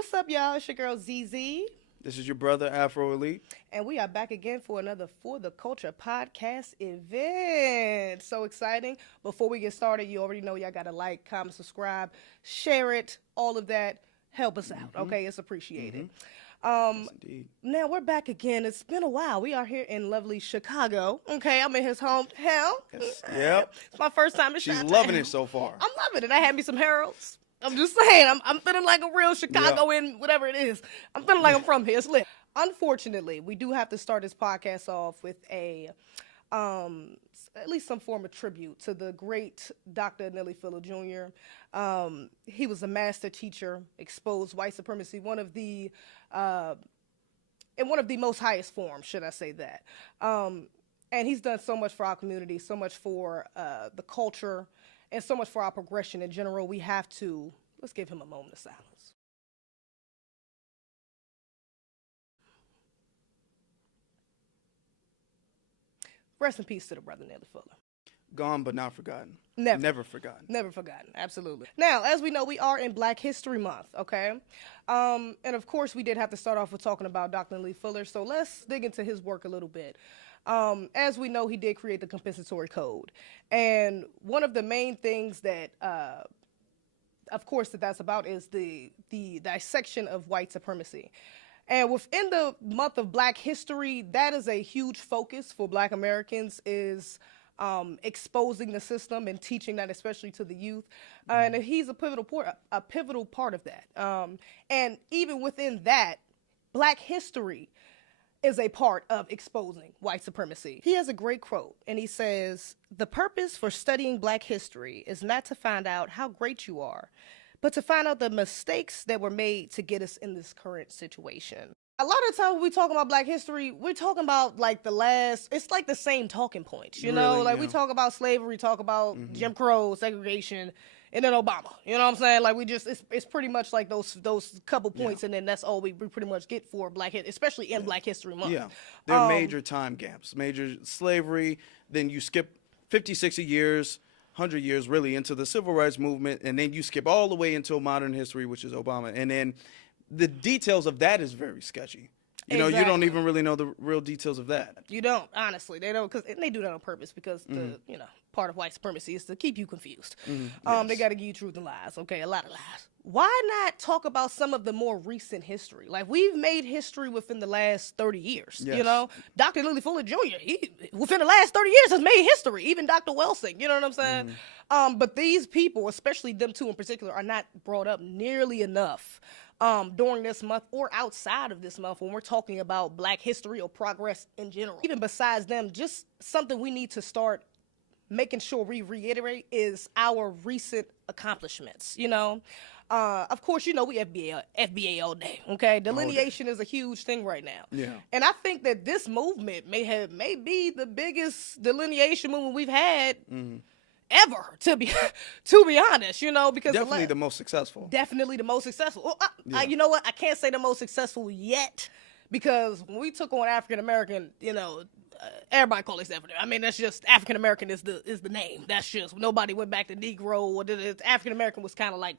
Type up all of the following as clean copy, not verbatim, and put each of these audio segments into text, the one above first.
What's up, y'all? It's your girl, Zeze. This is your brother, Afro Elite. And we are back again for another For the Culture podcast event. So exciting. Before we get started, you already know y'all got to like, comment, subscribe, share it, all of that. Help us out, okay? It's appreciated. Yes, indeed. Now we're back again. It's been a while. We are here in lovely Chicago. Okay, I'm in his hometown. Yes. Yep. It's my first time in She's Chicago. loving it so far. I'm loving it. I had me some Harold's. I'm just saying, I'm feeling like a real Chicagoan, whatever it is. I'm feeling like I'm from here. It's lit. Unfortunately, we do have to start this podcast off with a, at least some form of tribute to the great Dr. Nellie Fuller Jr. He was a master teacher, exposed white supremacy, in one of the most highest forms, should I say that. And he's done so much for our community, so much for the culture, and so much for our progression in general. We have to, let's give him a moment of silence. Rest in peace to the brother Nellie Fuller. Gone but not forgotten. Never forgotten. Never forgotten, absolutely. Now, as we know, we are in Black History Month, okay? And of course, we did have to start off with talking about Dr. Nellie Fuller, so let's dig into his work a little bit. As we know, he did create the compensatory code. And one of the main things that, of course, that's about is the dissection of white supremacy. And within the month of Black History, that is a huge focus for Black Americans, is exposing the system and teaching that, especially to the youth. And he's a pivotal part of that. And even within that, Black history is a part of exposing white supremacy. He has a great quote, and he says, "The purpose for studying Black history is not to find out how great you are, but to find out the mistakes that were made to get us in this current situation." A lot of times when we talk about Black history, we're talking about like it's like the same talking points, you know? Really, like yeah. we talk about slavery, talk about Jim Crow, segregation, and then Obama. You know what I'm saying? Like it's pretty much like those couple points, and then that's all we pretty much get for Black history, especially in Black History Month. Yeah. There are major time gaps. Major slavery, then you skip 50, 60 years, 100 years really into the civil rights movement, and then you skip all the way into modern history, which is Obama. And then the details of that is very sketchy. You know, you don't even really know the real details of that. You don't, honestly. They don't, and they do that on purpose because the part of white supremacy is to keep you confused. Yes. They got to give you truth and lies. Okay, a lot of lies. Why not talk about some of the more recent history? Like, we've made history within the last 30 years. Yes. You know, Dr. Nellie Fuller Jr., he, within the last 30 years, has made history. Even Dr. Welsing, you know what I'm saying? But these people, especially them two in particular, are not brought up nearly enough during this month or outside of this month when we're talking about Black history or progress in general. Even besides them, just something we need to start making sure we reiterate is our recent accomplishments, you know? Of course, you know, we FBA all day, okay? Delineation is a huge thing right now. Yeah. And I think that this movement may be the biggest delineation movement we've had ever, to be honest, you know, because Definitely the most successful. Definitely the most successful. Well, you know what? I can't say the most successful yet, because when we took on African American, you know, everybody calls it African. I mean, that's just African American is the name. That's just, nobody went back to Negro or African American was kind of like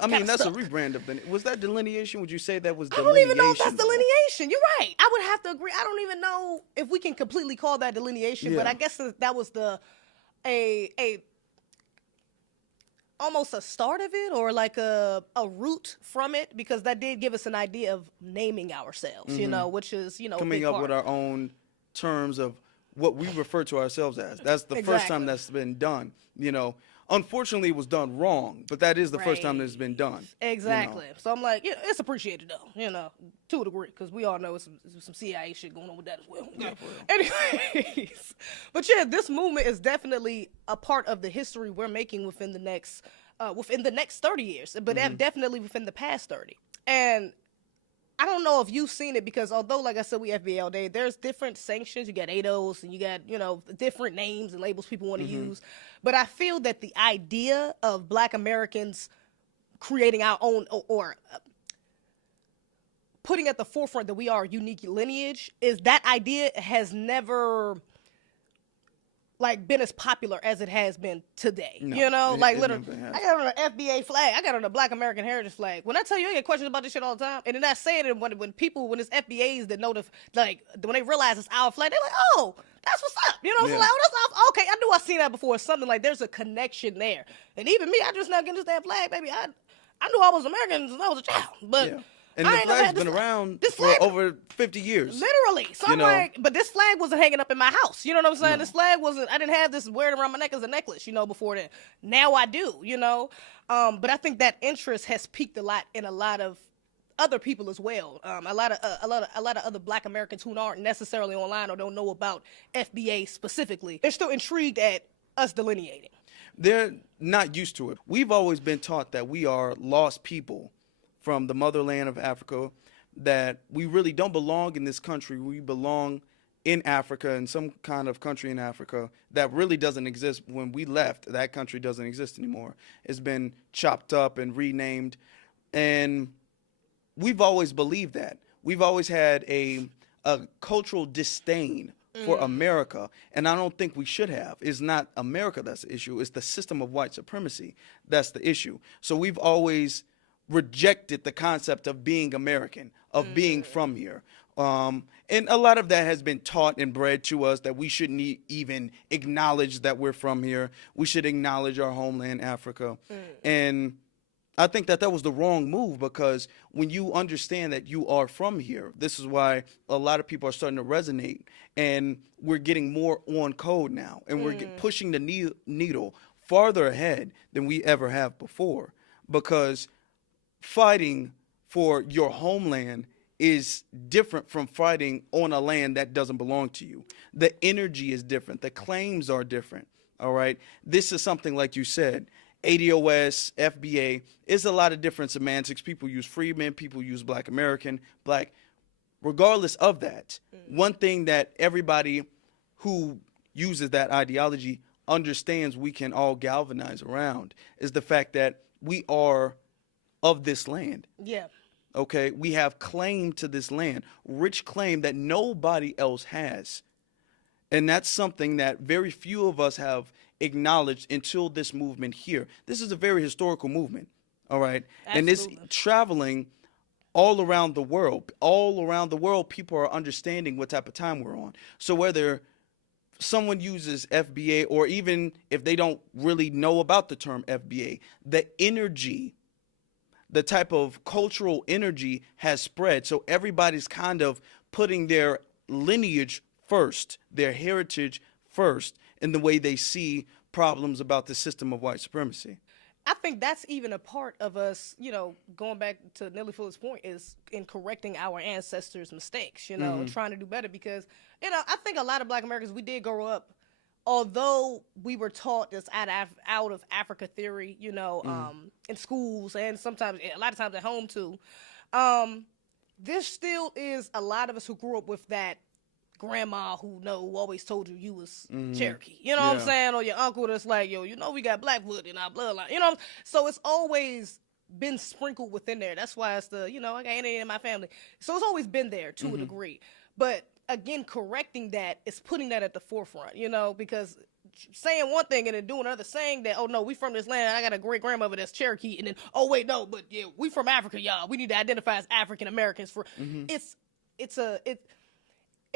I mean, that's stuck. A rebrand of was that delineation? Would you say that was delineation? I don't even know if that's delineation. You're right. I would have to agree. I don't even know if we can completely call that delineation, but I guess that was almost a start of it, or like a root from it, because that did give us an idea of naming ourselves, you know, which is, you know, coming up with our own terms of what we refer to ourselves as. That's the first time that's been done, you know. Unfortunately, it was done wrong, but that is the first time that it's been done. Exactly. You know? So I'm like, yeah, it's appreciated though, you know, to a degree, because we all know it's some CIA shit going on with that as well. Yeah, Anyways, but yeah, this movement is definitely a part of the history we're making within the next 30 years, but definitely within the past 30. And I don't know if you've seen it, because although, like I said, we FBA all day, there's different sanctions. You got ADOS and you got, you know, different names and labels people want to use. But I feel that the idea of Black Americans creating our own or putting at the forefront that we are a unique lineage, is that idea has never like been as popular as it has been today. No, You know, it- like it literally, never has. I got on an FBA flag, I got on a Black American Heritage flag. When I tell you, I get questions about this shit all the time, and then I say it, and when it's FBAs that know like when they realize it's our flag, they're like, oh, that's what's up. You know, so Yeah. like, oh, that's okay. I knew I seen that before. Something like there's a connection there, and even me, I just now getting this damn flag, baby. I knew I was American since I was a child, but. Yeah. And I the ain't never flag's had been this around this for flag- over 50 years. Literally. So You I'm know? like, but this flag wasn't hanging up in my house. You know what I'm saying? No. This flag wasn't, I didn't have this wearing around my neck as a necklace, before then. Now I do, But I think that interest has peaked a lot in a lot of other people as well. A lot of other Black Americans who aren't necessarily online or don't know about FBA specifically. They're still intrigued at us delineating. They're not used to it. We've always been taught that we are lost people from the motherland of Africa, that we really don't belong in this country. We belong in Africa, in some kind of country in Africa that really doesn't exist. When we left, that country doesn't exist anymore. It's been chopped up and renamed. And we've always believed that. We've always had a cultural disdain for America, and I don't think we should have. It's not America that's the issue. It's the system of white supremacy that's the issue. So we've always rejected the concept of being American, of being from here. And a lot of that has been taught and bred to us, that we shouldn't even acknowledge that we're from here. We should acknowledge our homeland, Africa. And I think that was the wrong move, because when you understand that you are from here, this is why a lot of people are starting to resonate, and we're getting more on code now, and we're pushing the needle farther ahead than we ever have before, because fighting for your homeland is different from fighting on a land that doesn't belong to you. The energy is different. The claims are different. All right. This is something, like you said, ADOS, FBA, is a lot of different semantics. People use freedmen, people use Black American, Black. Regardless of that, one thing that everybody who uses that ideology understands we can all galvanize around is the fact that we are of this land. Yeah. Okay, we have claim to this land, rich claim that nobody else has. And that's something that very few of us have acknowledged until this movement here. This is a very historical movement, all right? And it's Absolutely. traveling all around the world. All around the world, people are understanding what type of time we're on. So whether someone uses FBA, or even if they don't really know about the term FBA, the energy, the type of cultural energy has spread. So everybody's kind of putting their lineage first, their heritage first, in the way they see problems about the system of white supremacy. I think that's even a part of us, going back to Nelly Fuller's point, is in correcting our ancestors' mistakes, and trying to do better, because, I think a lot of Black Americans, we did grow up, although we were taught this out of Africa theory, in schools, and sometimes, a lot of times at home too, there still is a lot of us who grew up with that grandma who always told you was Cherokee. You know what I'm Yeah. saying? Or your uncle that's like, yo, we got Blackwood in our bloodline. So it's always been sprinkled within there. That's why it's I got Indian in my family. So it's always been there to a degree. But again, correcting that is putting that at the forefront, because saying one thing and then doing another, saying that, oh no, we from this land, I got a great grandmother that's Cherokee, and then, oh wait, no, but yeah, we from Africa, y'all. We need to identify as African Americans for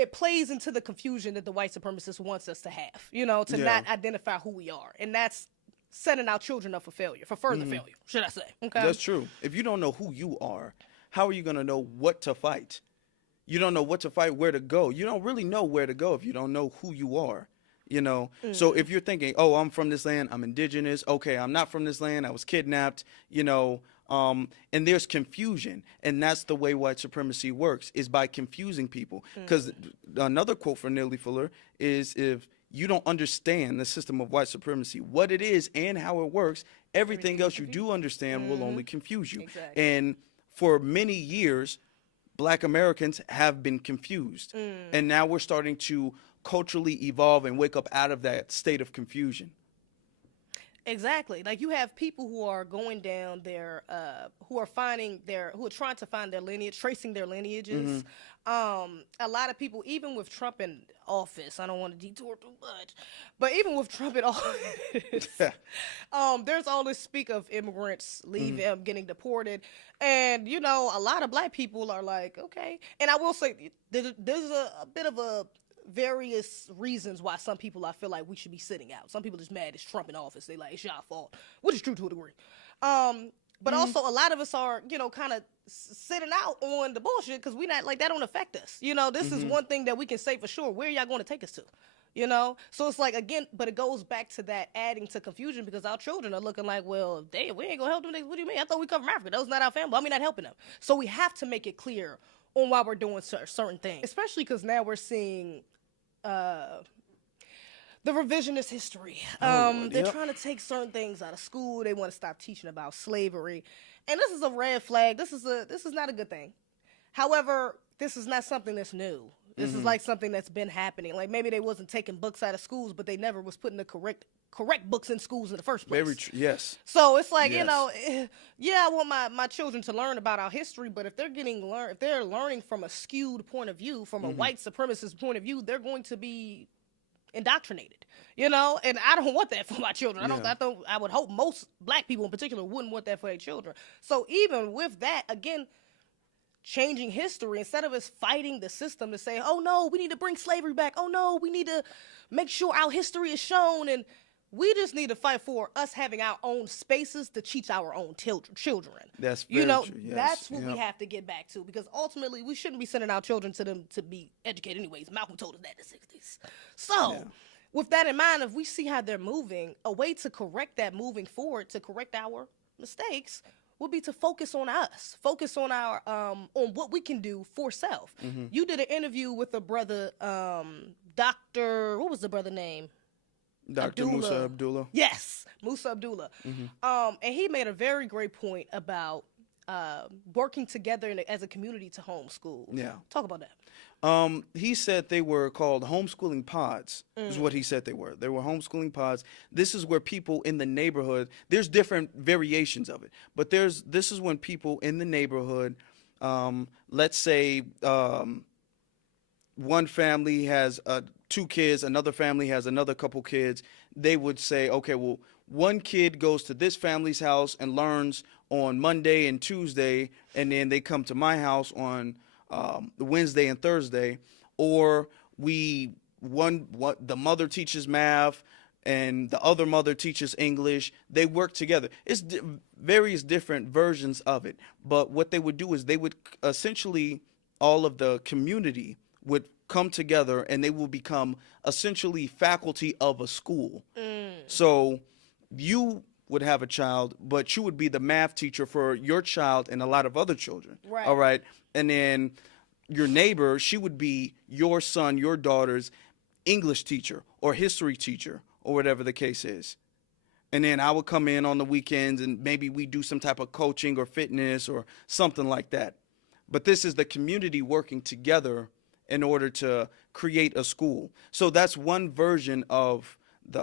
it plays into the confusion that the white supremacist wants us to have, to not identify who we are. And that's setting our children up for failure, for further failure, should I say. Okay. That's true. If you don't know who you are, how are you going to know what to fight? You don't know what to fight, where to go. You don't really know where to go if you don't know who you are, So if you're thinking, oh, I'm from this land, I'm indigenous. Okay, I'm not from this land, I was kidnapped, and there's confusion. And that's the way white supremacy works, is by confusing people. Because another quote from Nelly Fuller is, if you don't understand the system of white supremacy, what it is and how it works, everything else you do understand will only confuse you. Exactly. And for many years, Black Americans have been confused. And now we're starting to culturally evolve and wake up out of that state of confusion. Exactly. Like you have people who are going down their, who are trying to find their lineage, tracing their lineages. A lot of people, even with Trump in office, I don't want to detour too much, but even with Trump in office, there's all this speak of immigrants leaving, getting deported, and you know, a lot of black people are like, okay. And I will say, there's a bit of a various reasons why some people I feel like we should be sitting out. Some people just mad it's Trump in office. They like it's y'all fault, which is true to a degree. But also a lot of us are, you know, kind of sitting out on the bullshit because we not like that don't affect us. You know, this is one thing that we can say for sure. Where are y'all going to take us to? You know, so it's like again, but it goes back to that adding to confusion because our children are looking like, well, damn, we ain't gonna help them. What do you mean? I thought we come from Africa. That was not our family. Why are we not helping them? So we have to make it clear on why we're doing certain things, especially because now we're seeing the revisionist history. They're trying to take certain things out of school. They want to stop teaching about slavery, and this is a red flag. This is not a good thing. However, this is not something that's new. This is like something that's been happening. Like maybe they wasn't taking books out of schools, but they never was putting the correct books in schools in the first place. Very true. Yes. So it's like, you know, yeah, I want my children to learn about our history, but if they're learning from a skewed point of view, from a white supremacist point of view, they're going to be indoctrinated, you know, and I don't want that for my children. I would hope most black people in particular wouldn't want that for their children. So even with that, again, changing history, instead of us fighting the system to say, oh no, we need to bring slavery back. Oh no, we need to make sure our history is shown. And we just need to fight for us having our own spaces to teach our own children. That's very true. Yes. That's what we have to get back to, because ultimately we shouldn't be sending our children to them to be educated anyways. Malcolm told us that in the 60s. So with that in mind, if we see how they're moving, a way to correct that moving forward, to correct our mistakes, would be to focus on us, focus on our on what we can do for self. You did an interview with a brother, Dr. What was the brother name? Dr. Musa Abdullah. Yes, Musa Abdullah. And he made a very great point about working together as a community to homeschool. Yeah. Talk about that. He said they were called homeschooling pods, is what he said they were. They were homeschooling pods. This is where people in the neighborhood, there's different variations of it, but this is when people in the neighborhood, let's say one family has 2 kids, another family has another couple kids, they would say, okay, well, one kid goes to this family's house and learns on Monday and Tuesday, and then they come to my house on Wednesday and Thursday, or the mother teaches math and the other mother teaches English. They work together. It's various different versions of it. But what they would do is they would essentially, all of the community would come together and they will become essentially faculty of a school. So you would have a child, but you would be the math teacher for your child and a lot of other children. Right. All right. And then your neighbor, she would be your son, your daughter's English teacher or history teacher or whatever the case is. And then I would come in on the weekends and maybe we do some type of coaching or fitness or something like that. But this is the community working together in order to create a school. So that's one version of the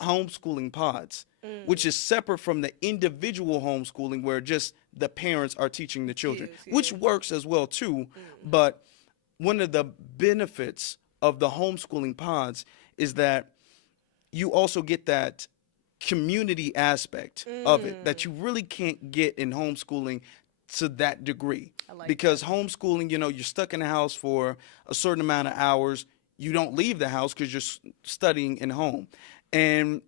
homeschooling pods, which is separate from the individual homeschooling where just the parents are teaching the children, which works as well too. But one of the benefits of the homeschooling pods is that you also get that community aspect of it that you really can't get in homeschooling to that degree. Because homeschooling, you know, you're stuck in the house for a certain amount of hours. You don't leave the house because you're studying in home. And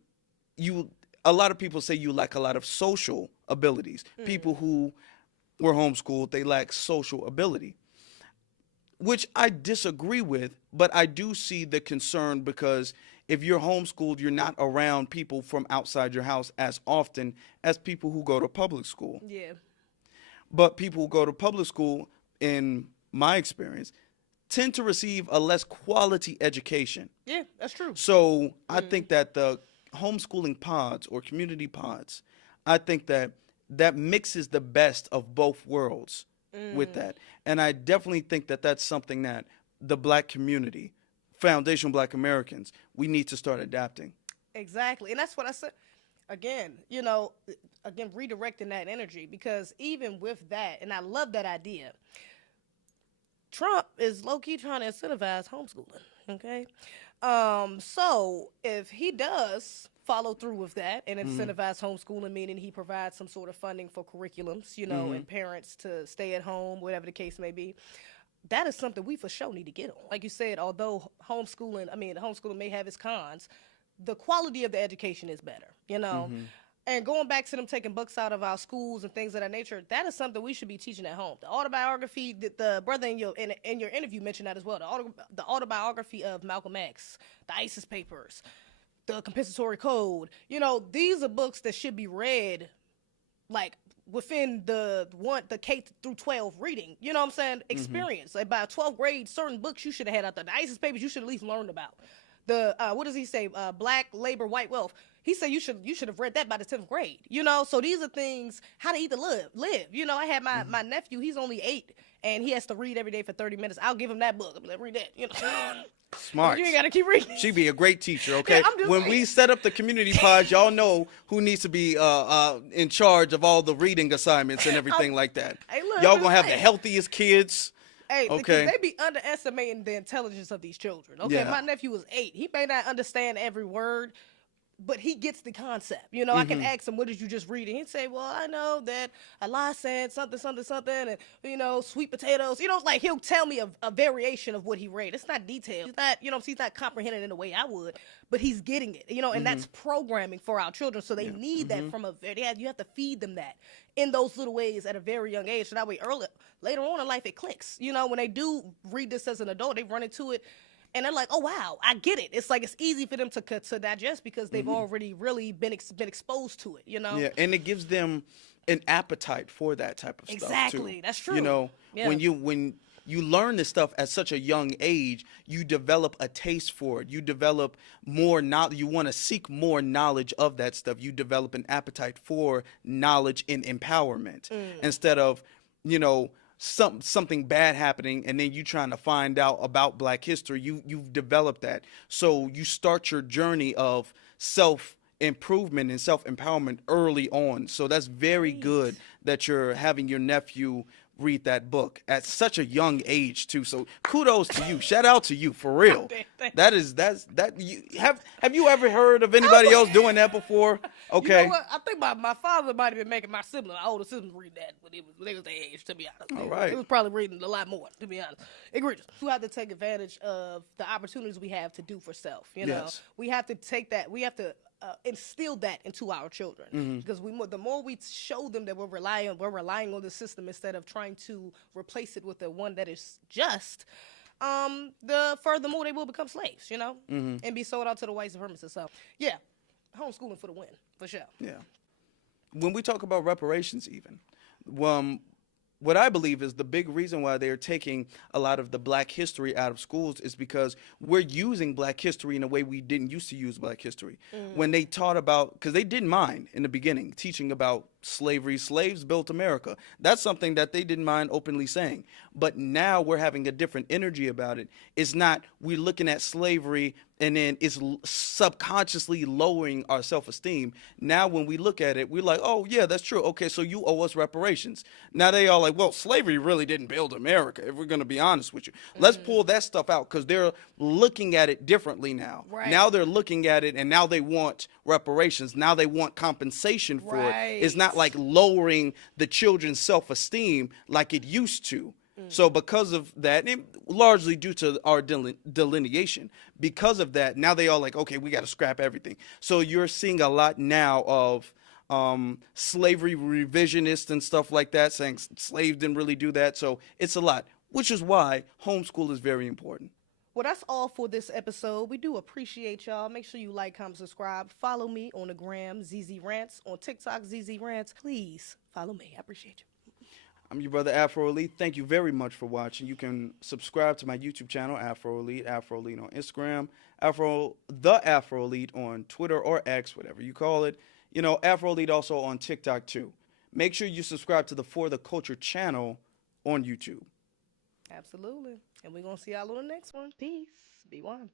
a lot of people say you lack a lot of social abilities. People who were homeschooled, they lack social ability, which I disagree with, but I do see the concern because if you're homeschooled, you're not around people from outside your house as often as people who go to public school. Yeah. But people who go to public school, in my experience, tend to receive a less quality education. Yeah, that's true. So I think that the homeschooling pods or community pods, I think that mixes the best of both worlds with that. And I definitely think that that's something that the black community, foundational black Americans, we need to start adapting. Exactly. And that's what I said. again, again, redirecting that energy, because even with that, and I love that idea, Trump is low-key trying to incentivize homeschooling, okay? So if he does follow through with that and incentivize homeschooling, meaning he provides some sort of funding for curriculums, and parents to stay at home, whatever the case may be, that is something we for sure need to get on. Like you said, although homeschooling may have its cons, the quality of the education is better. And going back to them taking books out of our schools and things of that nature, that is something we should be teaching at home. The autobiography, the brother in your interview mentioned that as well. The autobiography of Malcolm X, the ISIS papers, the compensatory code. These are books that should be read, like, within the K through 12 reading, experience. Like, by 12th grade, certain books you should have had out there. The ISIS papers you should at least learned about. The what does he say? Black labor, white wealth. He said you should have read that by the 10th grade. So these are things, how to eat to live. I had my nephew, he's only 8, and he has to read every day for 30 minutes. I'll give him that book. I'll be like, read that. Smart. You ain't gotta keep reading. She'd be a great teacher, okay? Yeah, when we set up the community pods, y'all know who needs to be in charge of all the reading assignments and everything like that. Hey, look, y'all gonna have the healthiest kids. Hey, okay. Because they be underestimating the intelligence of these children. Okay, Yeah. My nephew was 8. He may not understand every word, but he gets the concept. I can ask him, what did you just read? And he'd say, well, I know that Allah said something, something, something, and, sweet potatoes. Like, he'll tell me a variation of what he read. It's not detailed. He's not, he's not comprehending in the way I would, but he's getting it, and that's programming for our children. So they need that from you have to feed them that in those little ways at a very young age. So that way later on in life, it clicks. When they do read this as an adult, they run into it. And they're like, oh, wow, I get it. It's like it's easy for them to digest because they've already really been exposed to it, Yeah, and it gives them an appetite for that type of stuff, too. Exactly, that's true. When you learn this stuff at such a young age, you develop a taste for it. You develop more knowledge. You want to seek more knowledge of that stuff. You develop an appetite for knowledge and empowerment instead of, something bad happening and then you trying to find out about Black history. You've developed that. So you start your journey of self-improvement and self-empowerment early on. So that's very good that you're having your nephew read that book at such a young age too. So kudos to you. Shout out to you for real. Have you ever heard of anybody else doing that before? Okay. You know what? I think my father might have been making my older siblings read that when they was their age, to be honest. All right. He was probably reading a lot more, to be honest. Egregious. We have to take advantage of the opportunities we have to do for self. Yes. We have to take that. We have to instill that into our children, because the more we show them that we're relying on the system instead of trying to replace it with the one that is just, the furthermore they will become slaves, and be sold out to the white supremacists. So yeah, homeschooling for the win, for sure. Yeah. When we talk about reparations, even, what I believe is the big reason why they're taking a lot of the Black history out of schools is because we're using Black history in a way we didn't used to use Black history. When they taught about, because they didn't mind in the beginning teaching about slavery, slaves built America. That's something that they didn't mind openly saying. But now we're having a different energy about it. It's not, we're looking at slavery and then it's subconsciously lowering our self-esteem. Now when we look at it, we're like, oh yeah, that's true. Okay, so you owe us reparations. Now they are like, well, slavery really didn't build America, if we're going to be honest with you. Let's pull that stuff out, because they're looking at it differently now. Right. Now they're looking at it and now they want reparations. Now they want compensation for it. It's not like lowering the children's self-esteem like it used to. So because of that, and largely due to our delineation, because of that, now they all like, okay, we got to scrap everything. So you're seeing a lot now of slavery revisionists and stuff like that, saying slaves didn't really do that. So it's a lot, which is why homeschool is very important. Well, that's all for this episode. We do appreciate y'all. Make sure you like, comment, subscribe. Follow me on the gram, Zeze Rants. On TikTok, Zeze Rants. Please follow me. I appreciate you. I'm your brother, Afro Elite. Thank you very much for watching. You can subscribe to my YouTube channel, Afro Elite on Instagram, the Afro Elite on Twitter or X, whatever you call it. Afro Elite also on TikTok too. Make sure you subscribe to the For the Culture channel on YouTube. Absolutely. And we're going to see y'all on the next one. Peace. Be one.